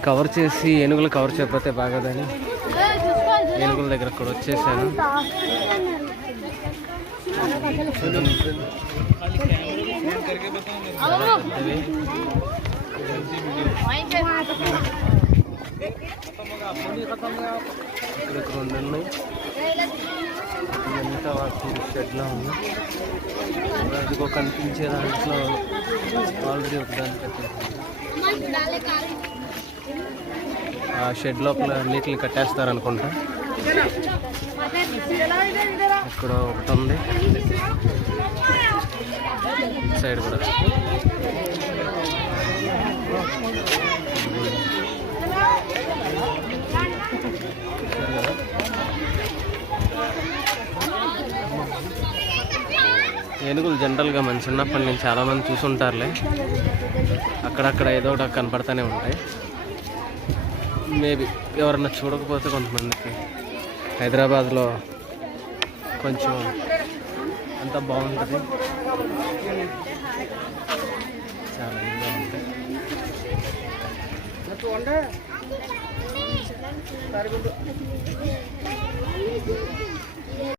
వీటిని కవర్ చేసి ఏనుగులు కవర్ చేయకపోతే బాగోదని ఏనుగుల దగ్గర కూడా వచ్చేసాను. ఇక్కడ రెండు ఉన్నాయి. ఇదంతా వాటి షెడ్లో ఉంది. ఇదిగో కనిపించే దాంట్లో ఆల్రెడీ ఒక దాన్ని కట్టేస్తుంది. ఆ షెడ్ లోపల అన్నిటిని కట్టేస్తారనుకుంటా. ఇక్కడ ఒకటి ఉంది, సైడ్ కూడా. ఏనుగులు జనరల్గా మన చిన్నప్పటి నుంచి చాలామంది చూసుంటారులే. అక్కడక్కడ ఏదో ఒకటి కనపడతానే ఉంటాయి. మేబీ ఎవరన్నా చూడకపోతే కొంతమందికి హైదరాబాద్లో కొంచెం అంత బాగుంటుంది, చాలా ఇదిగా ఉంటాయి.